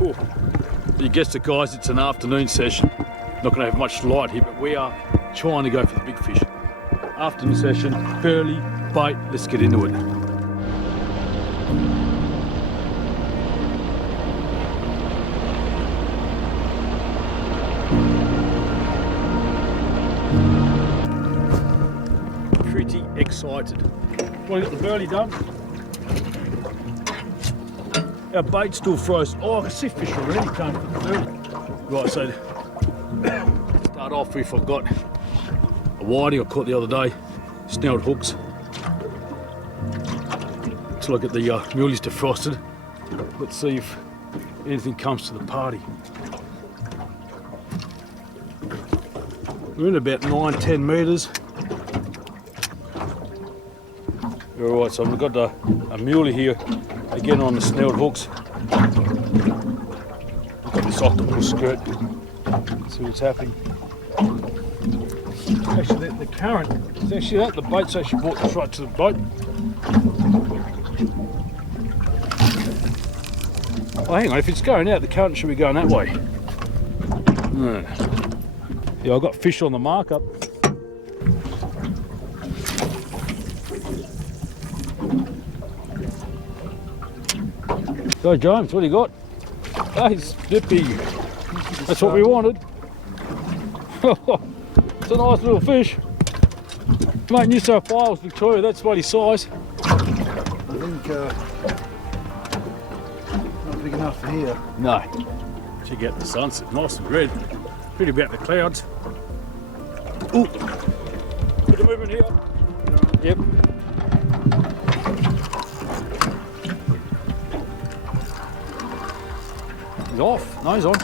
Ooh. You guessed it, guys, it's an afternoon session. Not going to have much light here, but we are trying to go for the big fish. Afternoon session, burley, bait, let's get into it. Pretty excited. Well, we got the burley done. Our bait's still frozen. Oh, I can see fish already coming from the burley. Right, so start off with, I've got a whiting I caught the other day, snelled hooks. Until I get the muleys defrosted. Let's see if anything comes to the party. We're in about 9-10 metres. Alright, so I've got a muley here, again on the snelled hooks. I've got this octopus skirt. Let's see what's happening. Actually, the current is actually that. The bait's actually brought this right to the boat. Oh, hang on, if it's going out, the current should be going that way. Yeah, I've got fish on the markup. Go, James, what do you got? Hey, Snippy. That's what we wanted. It's a nice little fish. Mate, New South Wales, Victoria, that's bloody size. I think not big enough for here. No. Check out the sunset, nice and red. Pretty about the clouds. Ooh, bit of movement here. Yep. He's off. No, he's on.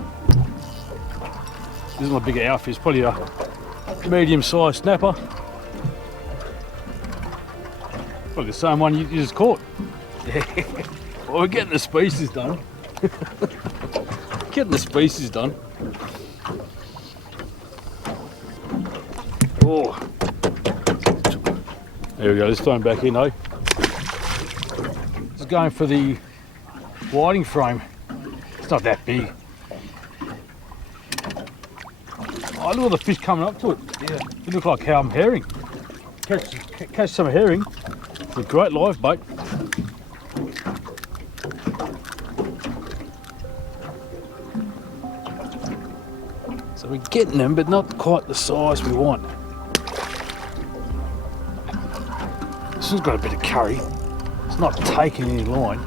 This is my bigger outfit. It's probably a medium-sized snapper. Probably the same one you just caught. Well, we're getting the species done. Getting the species done. Oh. There we go. Let's throw him back in, though. Just going for the whiting frame. It's not that big. Oh, look at all the fish coming up to it. Yeah, they look like herring. Catch some herring. It's a great live bait. So we're getting them, but not quite the size we want. This one's got a bit of curry. It's not taking any line.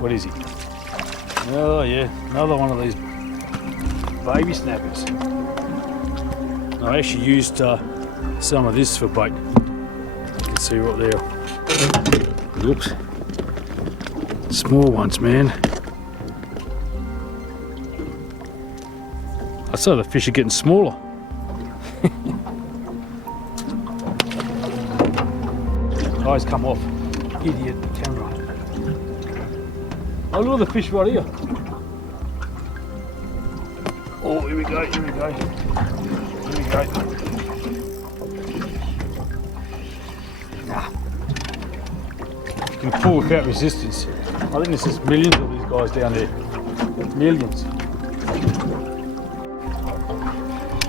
What is he? Oh yeah, another one of these baby snappers. I actually used some of this for bait. You can see right there. Oops. Small ones, man. I saw the fish are getting smaller. Eyes come off. Idiot camera. Oh, look at the fish right here. Oh, here we go, here we go. Here we go. Nah. You can pull without resistance. I think there's just millions of these guys down there. Millions.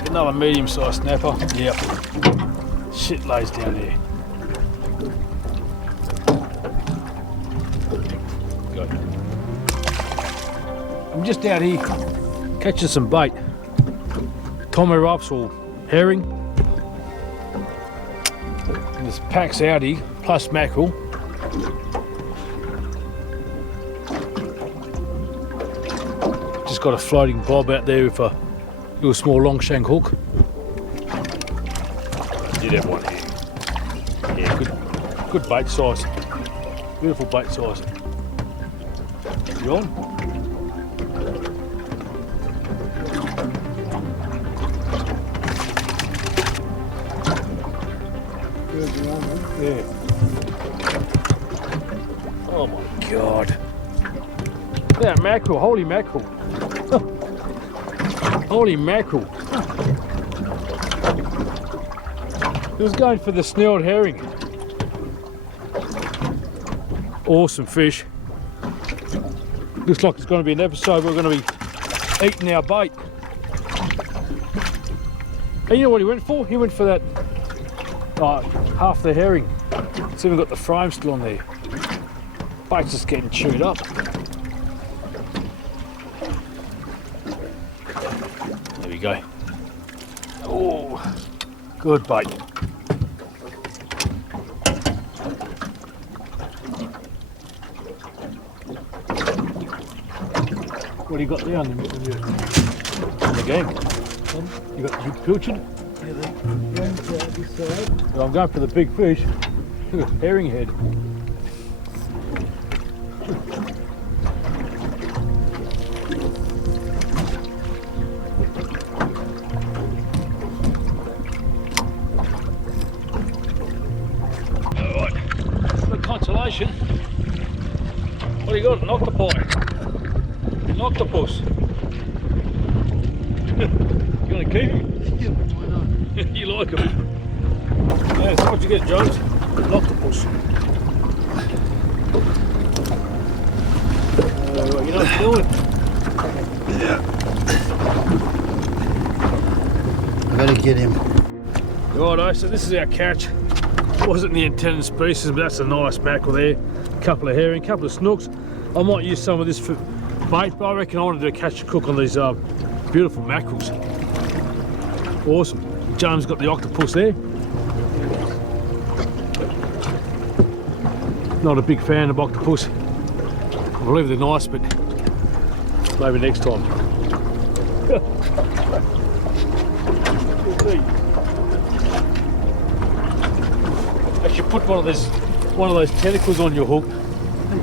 Another medium-sized snapper. Yep. Shit lays down there. Go. I'm just out here catching some bait. Tommy Rups or herring. And this Pax Audi plus mackerel. Just got a floating bob out there with a little small long shank hook. Did have one here. Yeah, good bait size. Beautiful bait size. You on? Yeah. Oh my god. That mackerel, holy mackerel. Holy mackerel. He was going for the snelled herring. Awesome fish. Looks like it's going to be an episode we're going to be eating our bait. And you know what he went for? He went for that half the herring. It's even got the frame still on there. Bait's just getting chewed up. There we go. Oh, good bait. What do you got there on the game? You got big pilchard? Yeah, this side. Well, I'm going for the big fish. Look at herring head. Alright, for consolation, what do you got? An octopi. An octopus. You gonna keep him? Yeah, why not? You like him? Yeah, so what you get, Jones? An octopus. You know what you're doing? I gotta get him. Righto, so this is our catch. Wasn't the intended species, but that's a nice mackerel there. A couple of herring, a couple of snooks. I might use some of this for bait, but I reckon I want to do a catch and cook on these beautiful mackerels. Awesome. James got the octopus there. Not a big fan of octopus. I believe they're nice, but maybe next time. Actually, put one of those tentacles on your hook.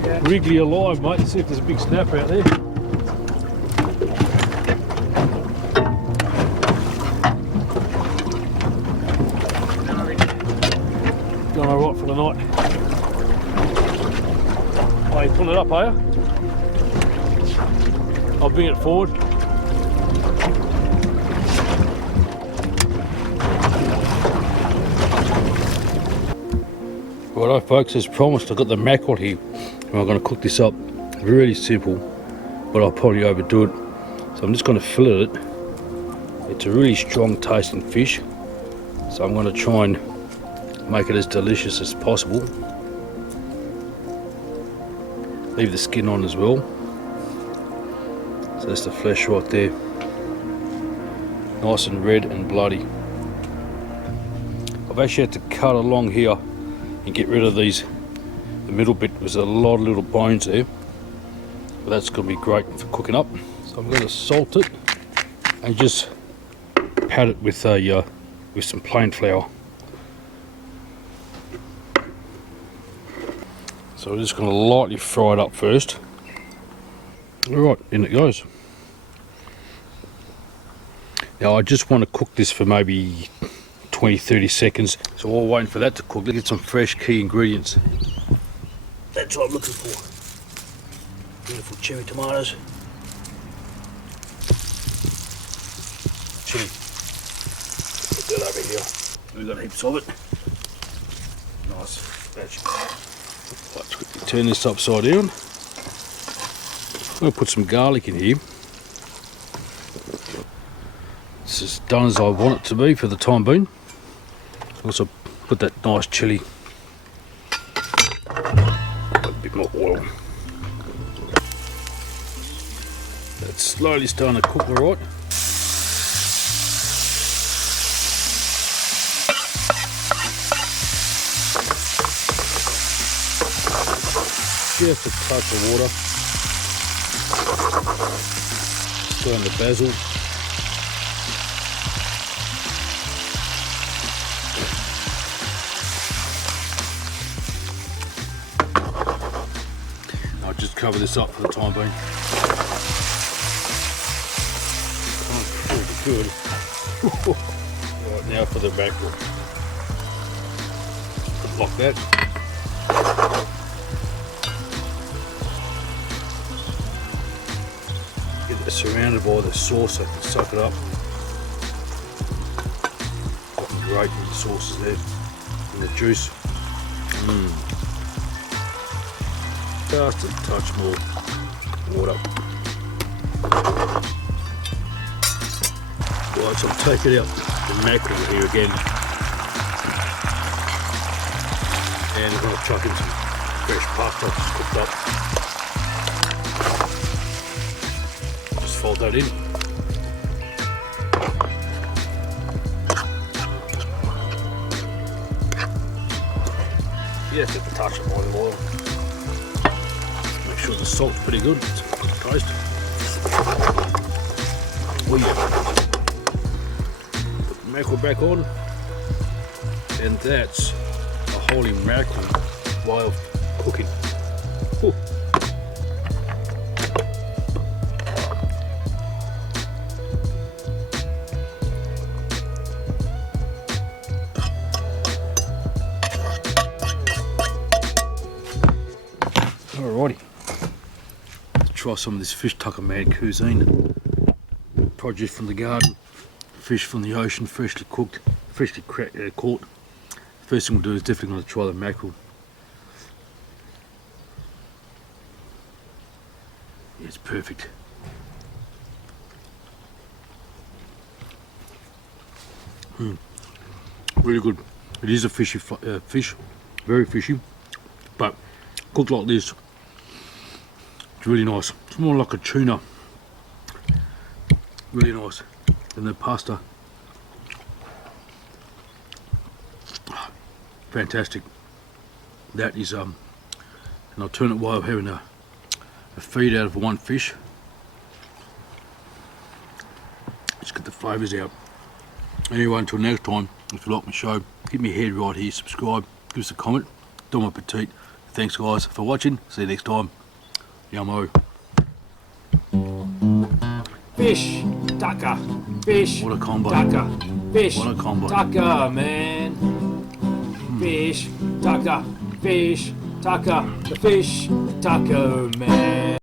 Yeah. Wriggly alive, mate, and see if there's a big snapper out there. Going alright for the night. Oh, you pulling it up, are you? I'll bring it forward. Righto folks, as promised, I've got the mackerel here and I'm going to cook this up. Really simple, but I'll probably overdo it. So I'm just going to fillet it. It's a really strong tasting fish, so I'm going to try and make it as delicious as possible. Leave the skin on as well. So that's the flesh right there. Nice and red and bloody. I've actually had to cut along here and get rid of these. The middle bit was a lot of little bones there, but that's going to be great for cooking up. So I'm going to salt it and just pat it with some plain flour. So we're just going to lightly fry it up first. Alright, in it goes. Now I just want to cook this for maybe 20-30 seconds, so while waiting for that to cook, let's get some fresh key ingredients. That's what I'm looking for. Beautiful cherry tomatoes. Chili. Put that over here. We've got heaps of it. Nice batch. Let's quickly turn this upside down. I'm going to put some garlic in here. It's as done as I want it to be for the time being. Also put that nice chili. A bit more oil. That's slowly starting to cook alright. Just a touch of water. Throw in the basil. I'll just cover this up for the time being. Oh, pretty good. Right, now for the mackerel. Like that. Get it surrounded by the sauce so I can suck it up. Looking great with the sauces there and the juice. Just a touch more. water. Right, so I'm taking out the mackerel here again. And I'm going to chuck in some fresh pasta just cooked up. Just fold that in. Yes, just a touch of olive oil. Make sure the salt's pretty good. It's a good taste. Oh yeah. Put the mackerel back on. And that's a holy mackerel way of cooking. Ooh. Alrighty, let's try some of this fish tucker mad cuisine. Produce from the garden, fish from the ocean, freshly cooked, freshly caught. First thing we'll do is definitely going to try the mackerel. Yeah, it's perfect. Really good. It is a fishy fish, very fishy, but cooked like this, it's really nice. It's more like a tuna. Really nice. And the pasta, fantastic. That is an alternate way of having a feed out of one fish. Let's get the flavours out. Anyway, until next time, if you like my show, hit me head right here, subscribe, give us a comment. Bon appetit. Thanks guys for watching. See you next time. Yummo. Fish, tucker, fish, what a combo. Tucker, fish, what a combo. Tucker, man. Fish, tucker, the fish, tucker, man.